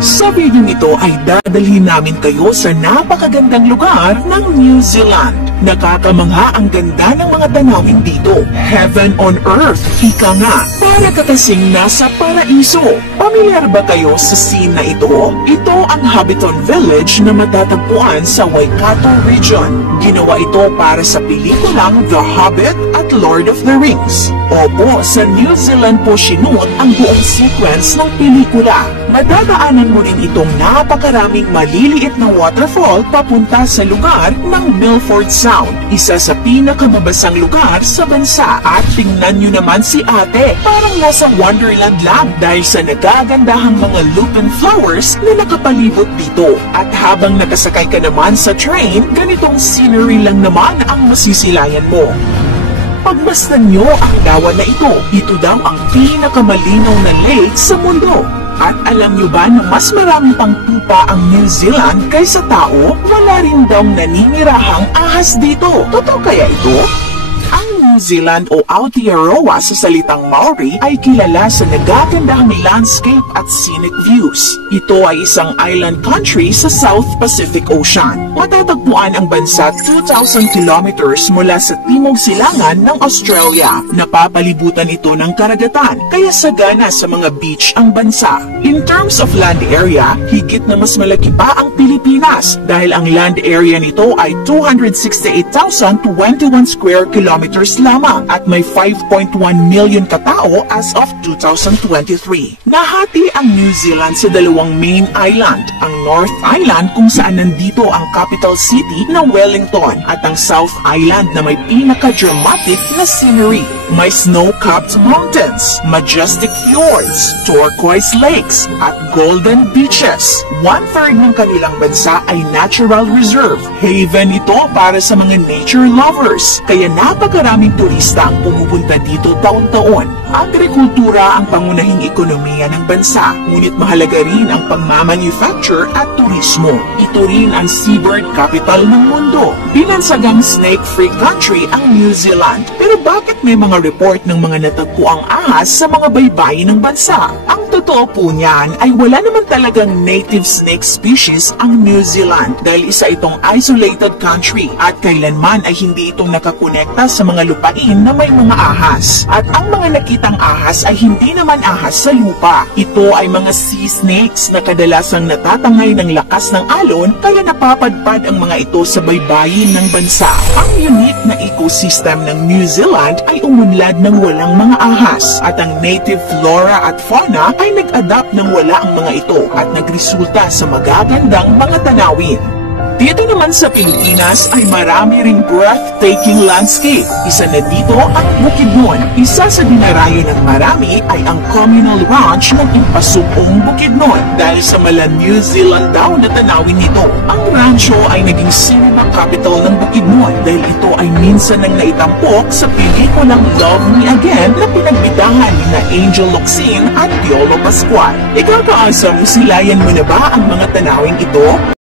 Sa video ito ay dadalhin namin kayo sa napakagandang lugar ng New Zealand. Nakakamangha ang ganda ng mga tanawin dito. Heaven on earth, ika nga. Para ka kasing nasa paraiso. Pamilyar ba kayo sa scene na ito? Ito ang Hobbiton Village na matatagpuan sa Waikato Region. Ginawa ito para sa pelikulang The Hobbit at Lord of the Rings. Opo, sa New Zealand po sinuot ang buong sequence ng pelikula. Madadaanan mo rin itong napakaraming maliliit na waterfall papunta sa lugar ng Milford Sound, isa sa pinakamabasang lugar sa bansa. At tingnan nyo naman si ate, parang nasa Wonderland lang dahil sa nagagandahang mga lupin flowers na nakapalibot dito. At habang nakasakay ka naman sa train, ganitong scenery lang naman ang masisilayan mo. Pagmasdan nyo ang lawa na ito daw ang pinakamalinaw na lake sa mundo. At alam nyo ba na mas marami pang tupa ang New Zealand kaysa tao? Wala rin daw naninirahang ahas dito. Totoo kaya ito? Ang New Zealand o Aotearoa sa salitang Maori ay kilala sa nagagandahang landscape at scenic views. Ito ay isang island country sa South Pacific Ocean. Matatagpuan ang bansa 2,000 kilometers mula sa timog silangan ng Australia. Napapalibutan ito ng karagatan, kaya sagana sa mga beach ang bansa. In terms of land area, higit na mas malaki pa ang Pilipinas dahil ang land area nito ay 268,021 square kilometers lamang at may 5.1 million katao as of 2023. Nahati ang New Zealand sa dalawang main island, ang North Island kung saan nandito ang capital city na Wellington at ang South Island na may pinaka-dramatic na scenery. May snow-capped mountains, majestic fjords, turquoise lakes, at golden beaches. 1/3 ng kanilang bansa ay natural reserve. Haven ito para sa mga nature lovers. Kaya napakaraming turista ang pumupunta dito taon-taon. Agrikultura ang pangunahing ekonomiya ng bansa, ngunit mahalaga rin ang pagmamanufacture at turismo. Ito rin ang seabird capital ng mundo. Binansagang snake-free country ang New Zealand. Pero bakit may mga report ng mga natagpuang ahas sa mga baybayin ng bansa? Ang totoo po niyan ay wala naman talagang native snake species ang New Zealand dahil isa itong isolated country at kailanman ay hindi itong nakakonekta sa mga lupain na may mga ahas. At ang mga nakitang ahas ay hindi naman ahas sa lupa. Ito ay mga sea snakes na kadalasang natatangay ng lakas ng alon kaya napapadpad ang mga ito sa baybayin ng bansa. Ang unique na ecosystem ng New Zealand ay umunlad ng walang mga ahas at ang native flora at fauna ay nag-adapt ng wala ang mga ito at nagresulta sa magagandang mga tanawin. Dito naman sa Pilipinas ay marami ring breathtaking landscape. Isa na dito ang Bukidnon. Isa sa dinarayo ng marami ay ang communal ranch ng Impasugong Bukidnon dahil sa mala New Zealand daw na tanawin nito. Ang rancho ay naging cinema capital ng Bukidnon dahil ito ay minsan nang naitampok sa pelikulang Love Me Again na pinagbidahan ni na Angel Locsin at Piolo Pascual. Ikakaasa mo silayan mo na ba ang mga tanawin ito?